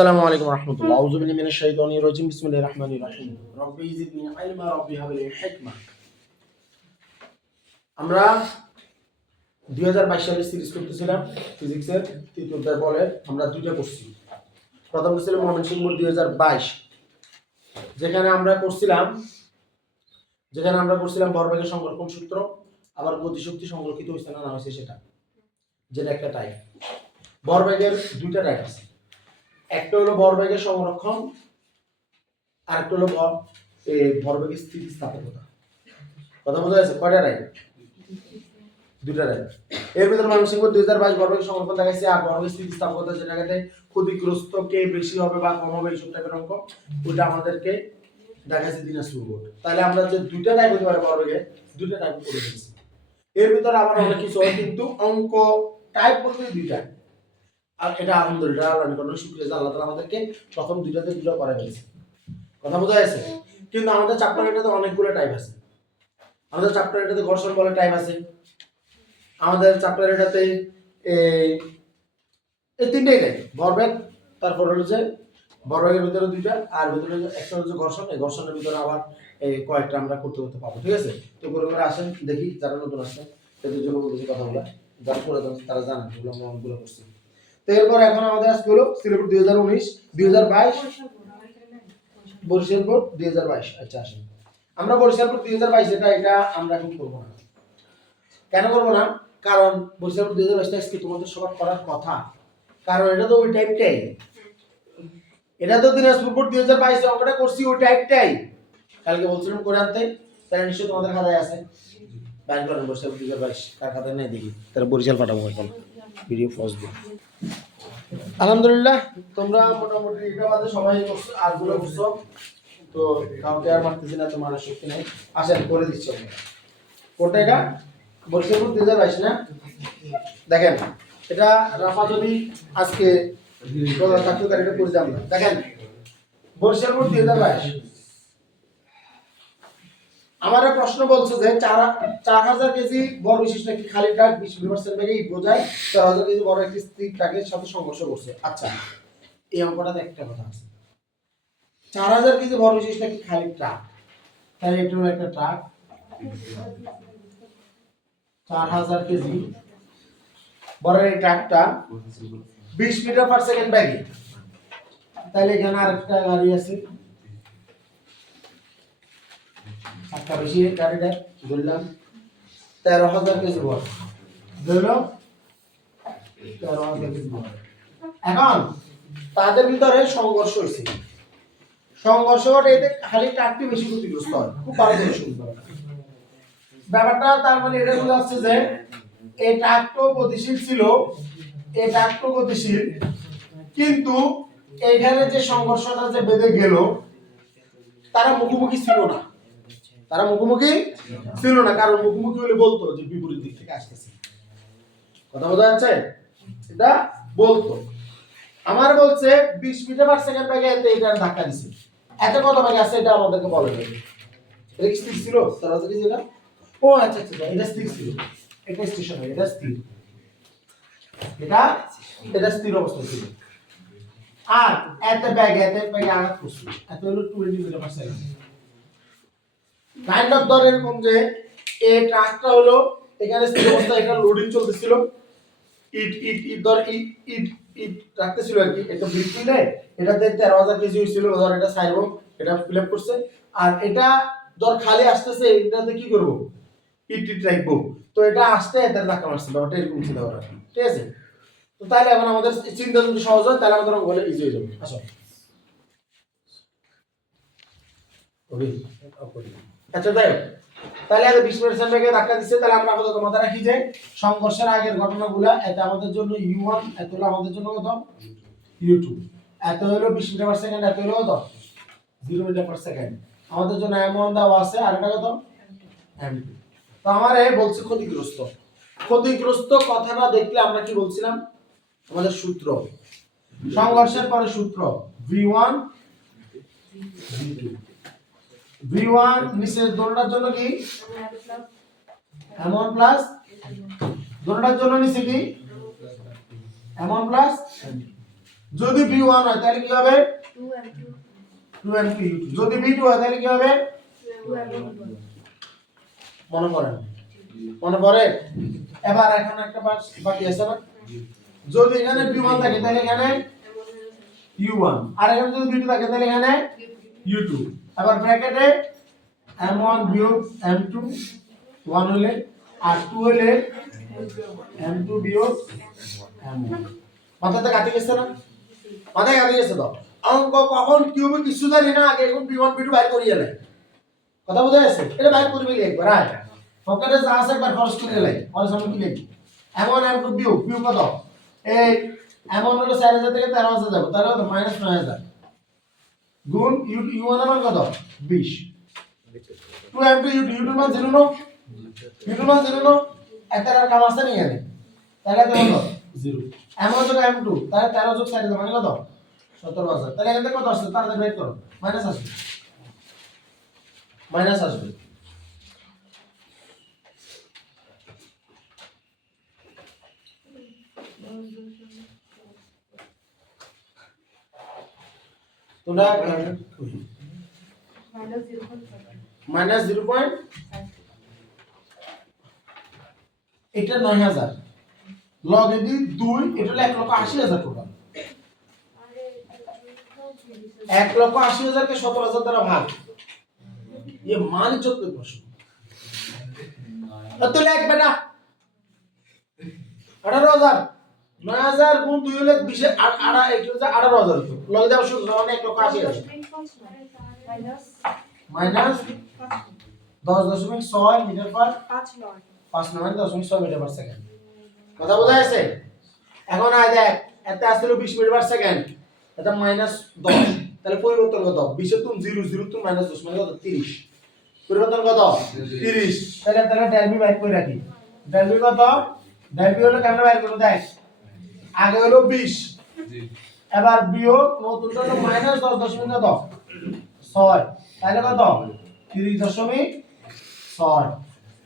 আসসালামু আলাইকুম রহমতুল্লাহ। আউযু বিল্লাহি মিনাশ শাইতানির রাজিম। বিসমিল্লাহির রহমানির রহিম। রব্বি জিদনি ইলমা রব্বি হাবলি হিকমা। আমরা 2022 সালে সিরিজ করতেছিলাম, ফিজিক্সের তৃতীয় অধ্যায় বলে আমরা দুইটা করছি। প্রথমটা ছিল ময়মনসিংহ বোর্ড 2022 যেখানে আমরা করছিলাম, যেখানে আমরা করছিলাম ভরবেগের সংরক্ষণ সূত্র, আবার গতিশক্তি সংরক্ষিত হয়েছে না না হয়েছে সেটা। যেটা একটা টাইপ ভরবেগের দুইটা টাইপ আছে। একটা হলো ভরবেগের সংরক্ষণ আর একটা হলো ভরবেগের স্থিতিস্থাপকতা। কথা বোঝা যাচ্ছে কয়টা রাইট দুটা রাইট এর ভিতরে ময়মনসিংহ দুই হাজার বাইশ ভরবেগ সংরক্ষণ দেখাইছে, আর ভরবেগ স্থিতিস্থাপকতা যেটাকে ক্ষতিগ্রস্ত কে বেশি হবে বা কম হবে এইসব টাইপের অঙ্ক, ওইটা আমাদেরকে দেখাইছে দিনাজপুর বোর্ড। তাহলে আমরা যে দুইটা টাইপ হতে পারে ভরবেগে দুইটা টাইপ করে ফেলছি। এর ভিতরে আবার অনেক কিছু হয় কিন্তু অঙ্ক টাইপ বলতে দুইটা। আর এটা আলহামদুলিল্লাহ আল্লাহ কোনো শুক্রিয়া যে আল্লাহ আমাদেরকে প্রথম দুইটাতে দুটো করে ফেলেছে কথা বোঝা যাচ্ছে কিন্তু আমাদের চ্যাপ্টার এটাতে অনেকগুলো টাইপ আছে। আমাদের চ্যাপ্টার এটাতে ঘর্ষণ বলে টাইপ আছে। আমাদের চ্যাপ্টার এটাতে এই তিনটেই টাইপ ভরবেগ তারপর হলো যে ভরবেগের ভিতরে দুইটা, আর ভিতরে একটা হচ্ছে ঘর্ষণ, এই ঘর্ষণের ভিতরে আবার এই কয়েকটা আমরা করতে করতে পাবো, ঠিক আছে? তো করে করে আসেন, দেখি যারা নতুন আসছেন তাদের জন্য কথা বলা যারা করে তারা জানেন, এগুলো আমরা অনেকগুলো করছি। এরপর এখন আমাদের আজকে হলো সিলেবাস দুই হাজার উনিশ, দুই হাজার বাইশ, বরিশাল বোর্ড দুই হাজার বাইশ। আচ্ছা আসেন। আমরা বরিশাল বোর্ড দুই হাজার বাইশ এটা এটা আমরা এখন করব না। কেন করব না? কারণ বরিশাল বোর্ড দুই হাজার বাইশটা আজকে তোমাদের সবার করার কথা। কারণ এটা তো ওই টাইপটাই এটা তো দিনাজপুর বোর্ড দুই হাজার বাইশে অঙ্কটা করছি, ওই টাইপটাই কালকে বলছিলাম করে আনতে, তাহলে নিশ্চয়ই তোমাদের খাতায় আছে। বাইশ করেন বরিশাল দুই হাজার বাইশ। তার খাতায় নেই দেখি? তাহলে বরিশাল পাঠাবো এখন। ভিডিও ফস দিই আলহামদুলিল্লাহ, তোমরা মোটামুটি এটা বাদে সবাই করছ আরগুলো করছ তো কাউকে আর মারতেছি না, তোমার শক্তি নাই। আসেন, করে দিচ্ছি কোনটা এটা? বরিশালপুর দুই হাজার বাইশ, না? দেখেন, এটা রাফা যদি আজকে থাকতো তাহলে এটা করে আমরা। দেখেন বরিশালপুর দুই হাজার বাইশ। আমার প্রশ্ন বলছে যে চার চার হাজার কেজি বড় বিশিষ্ট একটি খালি ট্রাক বিশ পার্সেন্ট বেগে বোঝায়, চার হাজার কেজি বড় একটি স্থির ট্রাকের সাথে সংঘর্ষ করছে। আচ্ছা এই অঙ্কটাতে একটা কথা আছে। চার হাজার কেজি বড় বিশিষ্ট একটি খালি ট্রাক? তাহলে এটা হলো একটা ট্রাক। চার হাজার কেজি বড় এই ট্রাকটা বিশ মিটার পার সেকেন্ড ব্যাগে। তাহলে এখানে আরেকটা গাড়ি আছে। একটা বেশি গাড়িটা বললাম, তেরো হাজার কেজি বল। ধরলাম তেরো হাজার কেজি বল। এখন তাদের ভিতরে সংঘর্ষ হয়েছে। সংঘর্ষ ঘটে এতে খালি ট্রাকটি বেশি ক্ষতিগ্রস্ত হয়, খুব ভালো করে শুনতে ব্যাপারটা তার মানে এটা বোঝা যাচ্ছে যে এই ট্রাকটাও গতিশীল ছিল, এই ট্রাকটাও গতিশীল, কিন্তু এইখানে যে সংঘর্ষটা যে বেঁধে গেল, তারা মুখোমুখি ছিল না। তারা মুখোমুখি ছিল না কারণ মুখোমুখি হলে বলতো যে বিপরীত দিক থেকে আসতেছে। কথা বোঝা যাচ্ছে? এটা বলতো। আমার বলছে বিশ মিটার পার সেকেন্ড ব্যাগে এতে এটার ধাক্কা দিছে। এত কত ব্যাগে আছে এটা আমাদেরকে বলে দেবে। এটা কি স্থির ছিল? যেটা ও আচ্ছা আচ্ছা আচ্ছা, এটা স্থির ছিল। এটা স্টেশন এটা স্থির। এটা এটা স্থির অবস্থা ছিল। আর এত ব্যাগ এত ব্যাগে আঘাত করছিল এত হলো twenty metre per second kind of ধর এরকম যে এই ট্রাকটা হলো, এখানে স্থির অবস্থা, এখানে লোডিং চলতেছিল। ইট ইট ইট, ধর, ইট ইট ইট রাখতেছিল আর কি। এটা বিক্রি নেই এটাতে তেরো হাজার কেজি হয়েছিল, ধর, এটা সাইবো এটা ফিল আপ করছে। আর এটা, ধর, খালি আসতেছে, এটাতে কি করব? ইট ইট রাখব। তো এটা আসতে এটার ধাক্কা মারছে ব্যাপারটা এরকম চিন্তা করা ঠিক আছে? তো তাহলে এখন আমাদের চিন্তা যদি সহজ হয় তাহলে আমাদের বলে ইজি হয়ে যাবে। আসো। আচ্ছা তাই তাহলে আগে বিশ ব্যাগে ধাক্কা দিচ্ছে তাহলে যে সংঘর্ষের আগের ঘটনাগুলা আমাদের জন্য এত হলো আমাদের জন্য এত হলো পার সেকেন্ড এত জিরো মিটার পার সেকেন্ড আমাদের জন্য আছে, আর কত? তো আমার বলছে ক্ষতিগ্রস্ত। ক্ষতিগ্রস্ত কথাটা দেখলে আমরা কি বলছিলাম? আমাদের সূত্র। সংঘর্ষের পরে সূত্র। ভি ওয়ান ভি ওয়ান নিচে দোলটার জন্য কি? এম ওয়ান প্লাস দোলটার জন্য নিচে কি? এম ওয়ান প্লাস যদি ভি ওয়ান হয়, তাহলে কি হবে? টু এম ইউ যদি ভি টু হয়, তাহলে কি হবে? মনে করেন মনে পড়ে? এবার এখন একটা বাকি আছে না? যদি এখানে ভি ওয়ান থাকে, তাহলে এখানে ইউ ওয়ান আর এখানে যদি ভি থাকে, তাহলে এখানে ইউ আবার ব্র্যাকেটে এম ওয়ান বিয়োগ এম টু ওয়ান হলে আর টু হলে এম টু বিয়োগ এম ওয়ান মাথাতে কাটে গেছে না? মাথায় কাটে গেছে তো? অঙ্ক কখন কি কিছু জানি না, আগে এখন বি ওয়ান বি টু বাইর করিয়ে নেয় কথা বোঝা যাচ্ছে এটা বাইর করবি একবার হ্যাঁ ফকারে যা আছে একবার খরচ করে লাই পরে সামনে কি লিখবি এমন এম টু বিয়োগ বিয়োগ কত? এই এমন হলো চার হাজার থেকে তেরো হাজার যাব তাহলে কত মাইনাস নয় হাজার। গুণ ইউ ইউ ওয়ান মান কত? বিশ। Two M two U two U two মান জিরো নো ইউ টু মান জিরো নো একটা আর কাম আসছে নি এখানে? তাহলে কত? হলো জিরো। এম ওয়ান যোগ এম টু তাহলে তেরো যোগ চার হাজার মানে কত? সতেরো হাজার। তাহলে এখান থেকে কত আসছে? তাড়াতাড়ি বের করো। মাইনাস আসবে। মাইনাস আসবে। তোমরা মাইনাস জিরো পয়েন্ট এটা নয় হাজার। লগ এদি দুই এটা হলো এক লক্ষ আশি হাজার টোটাল এক লক্ষ আশি হাজার কে সতেরো হাজার দ্বারা ভাগ। এ মান চোদ্দ প্রশ্ন। তুলে এক বেটা। আঠারো হাজার। হাজার দুই হাজার হতো লগে দেওয়া শুরু মানে এক লক্ষ আশি হাজার মাইনাস দশ দশমিক ছয় পাঁচ দশমিক ছয় কথা এখন আয় দেখ, এতে বিশ এটা মাইনাস দশ, তাহলে পরিবর্তন কত? বিশে তুম জিরো জিরো তুম মাইনাস দশ মানে কত? তিরিশ। পরিবর্তন কত? তিরিশ। তাহলে তাহলে ডেলবি বাইর করে রাখি। ডেলবি কত? ডেলবি হলো কেমন বাইর করব দেখ? আগে হলো বিশ। এবার বিয়োগ নতুনটা হলো মাইনাস দশ দশমিক কত ছয়। তাহলে কত? তিরিশ দশমিক ছয়।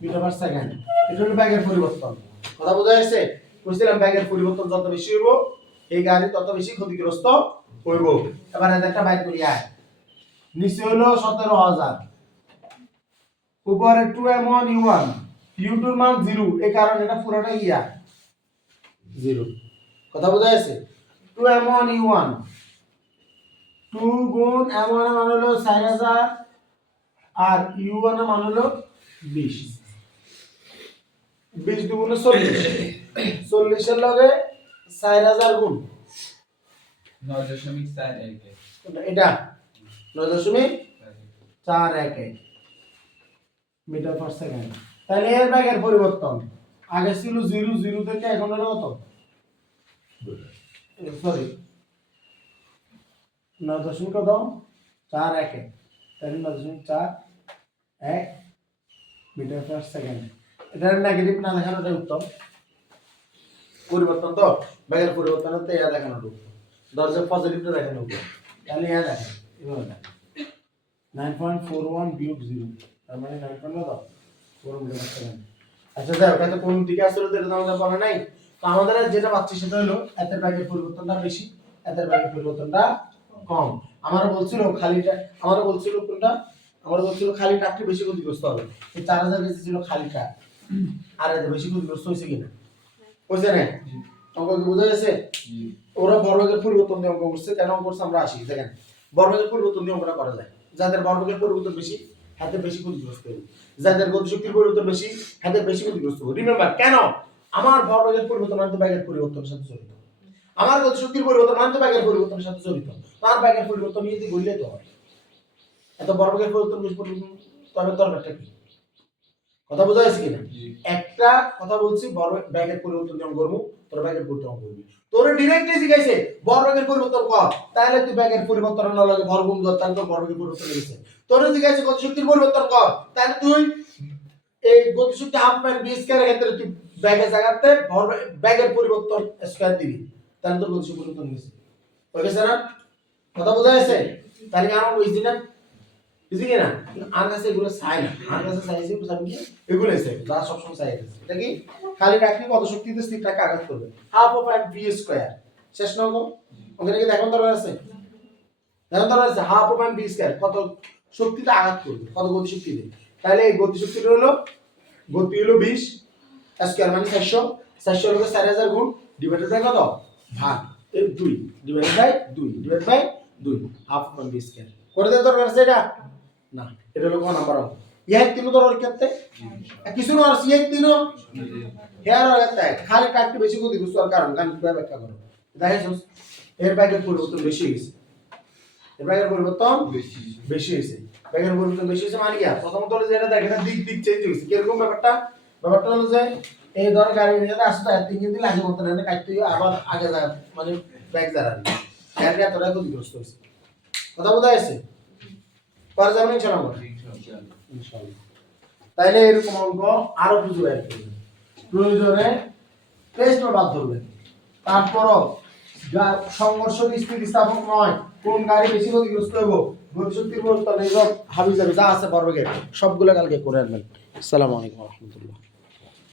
মিটার পার সেকেন্ড এটা হলো ব্যাগের পরিবর্তন। কথা বোঝা যাচ্ছে? বুঝছিলাম ব্যাগের পরিবর্তন যত বেশি হইব এই গাড়ি তত বেশি ক্ষতিগ্রস্ত হইব। এবার একটা বাইক করি আয় নিচে হলো সতেরো হাজার। উপরে two M one U one U টুর মান জিরো এই কারণে এটা পুরোটা ইয়া জিরো কথা বোঝা যাচ্ছে two M one U one. Two গুণ এম ওয়ান মান হলো চার হাজার আর ইউ ওয়ান মান হলো বিশ। বিশ দুগুণে চল্লিশ। চল্লিশের লগে চার হাজার গুণ। নয় দশমিক চার এক? এটা? নয় দশমিক চার এক এক। Metre per second. তাহলে এর ব্যাগের পরিবর্তন। আগে ছিল জিরো জিরো থেকে এখন হলো কত? সরি নয় দশমিক কত? চার এক। তাহলে নয় দশমিক চার এক মিটার পার সেকেন্ড। এটার নেগেটিভ না দেখানোটাই উত্তম। পরিবর্তন তো ব্যাগের পরিবর্তন তো ইয়া দেখানোটা উত্তম। দরজা পজিটিভটা দেখানো উত্তম। তাহলে ইয়া দেখেন, এভাবে দেখেন। নাইন পয়েন্ট ফোর ওয়ান বিয়োগ জিরো তার মানে নাইন পয়েন্ট কত? Four metre second. আচ্ছা যাই এত কোন দিকে আসলে তো এটা আমাদের বলা নাই। তো আমাদের যেটা পাচ্ছি সেটা হলো এতের ব্যাগের পরিবর্তনটা বেশি এতের ব্যাগের পরিবর্তনটা কম। আমার বলছিল খালিটা আমার বলছিল কোনটা? আমার বলছিল খালি টাকটি বেশি ক্ষতিগ্রস্ত হবে। এই চার হাজার বেশি ছিল খালি টাক। আর এত বেশি ক্ষতিগ্রস্ত হয়েছে কিনা? হয়েছে না? অঙ্ক কি বোঝা গেছে? ওরা বর্গের পরিবর্তন দিয়ে অঙ্ক করছে। কেন অঙ্ক করছে আমরা আসি দেখেন। বর্গের পরিবর্তন দিয়ে অঙ্কটা করা যায়। যাদের বর্গের পরিবর্তন বেশি হাতে বেশি ক্ষতিগ্রস্ত হবে যাদের গতিশক্তির পরিবর্তন বেশি হাতে বেশি ক্ষতিগ্রস্ত হবে রিমেম্বার কেন? আমার বর্গের পরিবর্তন আনতে ব্যাগের পরিবর্তনের সাথে জড়িত। আমার গতিশক্তির পরিবর্তন আনতে ব্যাগের পরিবর্তনের সাথে জড়িত। তার ব্যাগের পরিবর্তন নিয়ে যদি গড়লে তো হয়। এত বর্গের পরিবর্তন পরিবর্তন তবে দরকারটা কি? কথা বোঝা যাচ্ছে কিনা? একটা কথা বলছি বড় ব্যাগের পরিবর্তন যখন করব তোর ব্যাগের পরিবর্তন করবি। তোর ডিরেক্টলি শিখাইছে বড় ব্যাগের পরিবর্তন কর। তাহলে তুই ব্যাগের পরিবর্তন না লাগে ভরগুণ কর তাহলে তোর বড় ব্যাগের পরিবর্তন লেগেছে তোর শিখাইছে গতিশক্তির পরিবর্তন কর। তাহলে তুই এই গতিশক্তি হাফ প্যান্ট বি স্কয়ার ক্ষেত্রে তুই ব্যাগের জায়গাতে ভর ব্যাগের পরিবর্তন স্কয়ার দিবি। তাহলে তোর গতিশক্তি পরিবর্তন হয়েছে হয়েছে না? কথা বোঝা যাচ্ছে তাহলে আমার বুঝছি না? বুঝলি কি না? আর কাছে এগুলো চাই না। আর কাছে চাইছে বুঝাবি কি? এগুলো এসে যা সবসময় চাই এটা কি? খালি টাকি কত শক্তিতে স্থির টাকা আঘাত করবে। Half of and V square শেষ না গো? ওখানে কি এখন দরকার আছে? এখন দরকার আছে? হাফ ওপেন বি স্কয়ার কত শক্তিতে আঘাত করবে, কত গতি শক্তি দেবে তাহলে এই গতি শক্তিটা হলো, গতি হলো বিশ। স্কয়ার মানে চারশো। চারশো হলো চার হাজার গুণ ডিভাইডেড বাই কত? ভাগ। দুই। ডিভাইডেড বাই দুই। ডিভাইড বাই দুই। হাফ ওপেন বি স্কয়ার করে দেওয়ার দরকার আছে এটা? না। এটা হলো কোন নাম্বার অঙ্ক। ইহাই তিন দরকার করতে কিছু না আর সিয়াই তিনও। হেয়ার হয়ে গেছে খালি কাটতে বেশি গতি বুঝতে কারণ। গান কীভাবে ব্যাখ্যা করো? দেখেছ এর ব্যাগের পরিবর্তন বেশি হয়েছে। এর ব্যাগের পরিবর্তন বেশি বেশি হয়েছে। ব্যাগের পরিবর্তন বেশি হয়েছে মানে কি আর? প্রথমত হলো যে এটা দেখ এটা দিক দিক চেঞ্জ হয়েছে। কীরকম ব্যাপারটা? ব্যাপারটা হলো যে এই ধর গাড়ি নিয়ে আসতে তিন দিন আগে মতো না কাটতে আবার আগে মানে ব্যাগ দাঁড়ানি গাড়ি এতটা ক্ষতিগ্রস্ত হয়েছে। কথা বোঝা গেছে? পরে যাবেন ইনশাল্লাহ ইনশাল্লাহ তাইলে এরকম অঙ্ক আরও কিছু করবেন। প্রয়োজনে টেস্ট বাদ ধরবেন। তারপরও সংঘর্ষ স্থিতিস্থাপক নয় কোন গাড়ি বেশি ক্ষতিগ্রস্ত হইব পরিবর্তন এইসব হাবি যাবে যা আছে বড় সবগুলো কালকে করে আনবেন। আসসালামু আলাইকুম রহমতুল্লাহ।